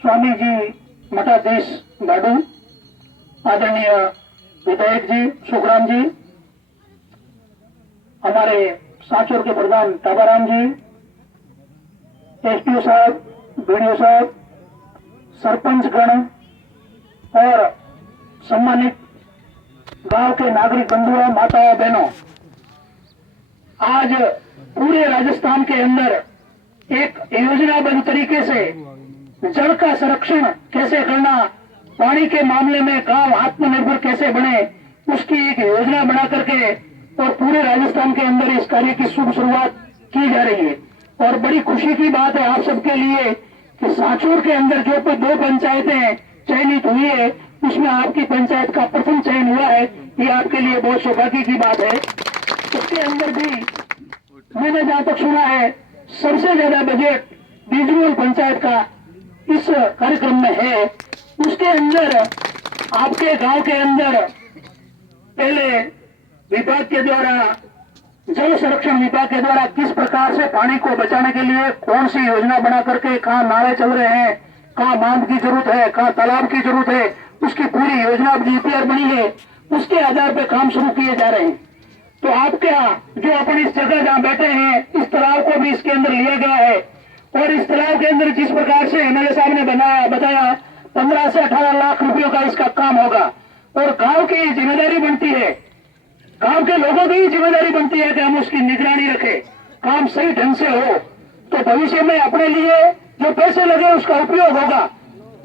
स्वामी जी मठाधीश दादू, आदरणीय विधायक जी सुखराम जी, हमारे सांचौर के प्रधान टाबाराम जी, एसपीओ साहब, बीडीओ साहब, सरपंच गण और सम्मानित गांव के नागरिक बंधुओं, माताओं, बहनों, आज पूरे राजस्थान के अंदर एक योजनाबद्ध तरीके से जल का संरक्षण कैसे करना, पानी के मामले में गांव आत्मनिर्भर कैसे बने, उसकी एक योजना बना करके और पूरे राजस्थान के अंदर इस कार्य की शुभ शुरुआत की जा रही है। और बड़ी खुशी की बात है आप सबके लिए कि सांचौर के अंदर जो 2 पंचायतें चयनित हुई है, उसमें आपकी पंचायत का प्रथम चयन हुआ है। ये आपके लिए बहुत सौभाग्य की बात है। उसके अंदर भी मैंने जहां तक सुना है, सबसे ज्यादा बजट बिजनौर पंचायत का इस कार्यक्रम में है। उसके अंदर आपके गांव के अंदर पहले विभाग के द्वारा, जल संरक्षण विभाग के द्वारा किस प्रकार से पानी को बचाने के लिए कौन सी योजना बना करके, कहाँ नाले चल रहे हैं, कहाँ बांध की जरूरत है, कहाँ तालाब की जरूरत है, उसकी पूरी योजना डीपीआर बनी है। उसके आधार पर काम शुरू किए जा रहे हैं। तो आपके जो अपन इस जगह जहाँ बैठे हैं, इस तालाब को भी इसके अंदर लिया गया है। और इस तालाब के अंदर जिस प्रकार से एमएलए साहब ने बताया 15 से 18 लाख रुपयों का इसका काम होगा। और गांव की जिम्मेदारी बनती है, गांव के लोगों की जिम्मेदारी बनती है कि हम उसकी निगरानी रखें, काम सही ढंग से हो, तो भविष्य में अपने लिए जो पैसे लगे उसका उपयोग होगा।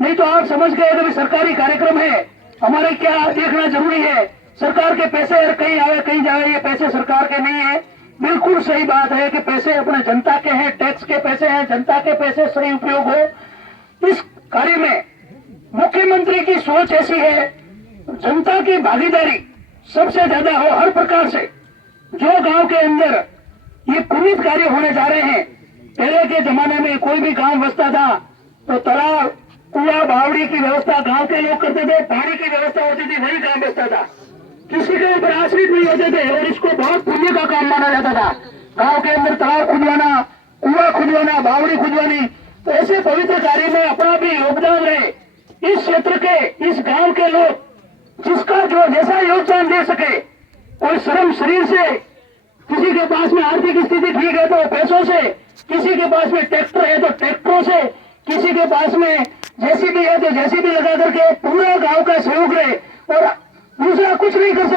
नहीं तो आप समझ गए कि सरकारी कार्यक्रम है, हमारे क्या देखना जरूरी है, सरकार के पैसे कहीं आवे कहीं जावे, ये पैसे सरकार के नहीं है। बिल्कुल सही बात है कि पैसे अपने जनता के हैं, टैक्स के पैसे हैं, जनता के पैसे सही उपयोग हो। इस कार्य में मुख्यमंत्री की सोच ऐसी है, जनता की भागीदारी सबसे ज्यादा हो हर प्रकार से। जो गांव के अंदर ये पुनीत कार्य होने जा रहे हैं, पहले के जमाने में कोई भी गांव बसता था तो तालाब, कुआं, बावड़ी की व्यवस्था गांव के लोग करते थे, पानी की व्यवस्था होती थी, वही गांव बसता था, किसी के ऊपर आश्रित नहीं होते थे और इसको बहुत पुण्य का काम माना जाता था। गांव के अंदर तालाब खुदवाना, कुआं खुदवाना, बावड़ी खुदवानी, तो ऐसे पवित्र कार्य में अपना भी योगदान रहे। इस क्षेत्र के, इस गांव के लोग जिसका जो जैसा योगदान दे सके, कोई श्रम शरीर से, किसी के पास में आर्थिक स्थिति ठीक है तो पैसों से, किसी के पास में ट्रैक्टर है तो ट्रैक्टरों से, किसी के पास में जेसीबी है तो जेसीबी लगा करके पूरा गांव का सहयोग रहे। और दूसरा कुछ नहीं कर सकते।